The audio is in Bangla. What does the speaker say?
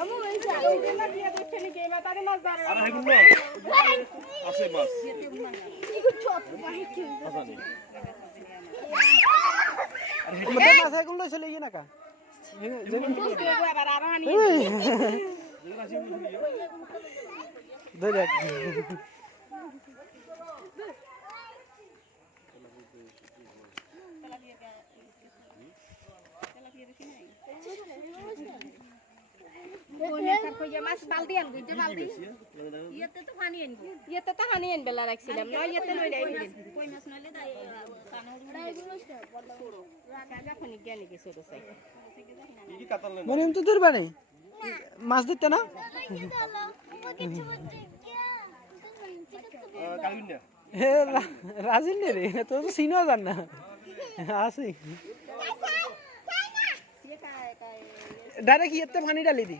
আমু এই যে না দিয়ে দেখতে নি কে মাতারে মাছ ধরে আর হেগুন না আছে মাছ কি ছোট পানি কি আসানি মধ্যে মাছ গুলো চলে গিয়ে না কা বুঝতে গো আবার আর আনি ধরে কোনে সব কইয়া মাছ বালতি আন বুঝতে বালতি ইয়েতে তো পানি আন বেলা রাখছিলাম না ইয়েতে লই রাই কই মাছ নইলে দাই কানো রাখা খনি জ্ঞানী কিছু তো চাই কি কাতাল না মরিয়ম তো ধরবা নাই মাছ দিতে না কালুন না হে রাজিন রে তো সিনও জান না আসি ডাইরেক্ট ইয়েতে পানি ডালি দি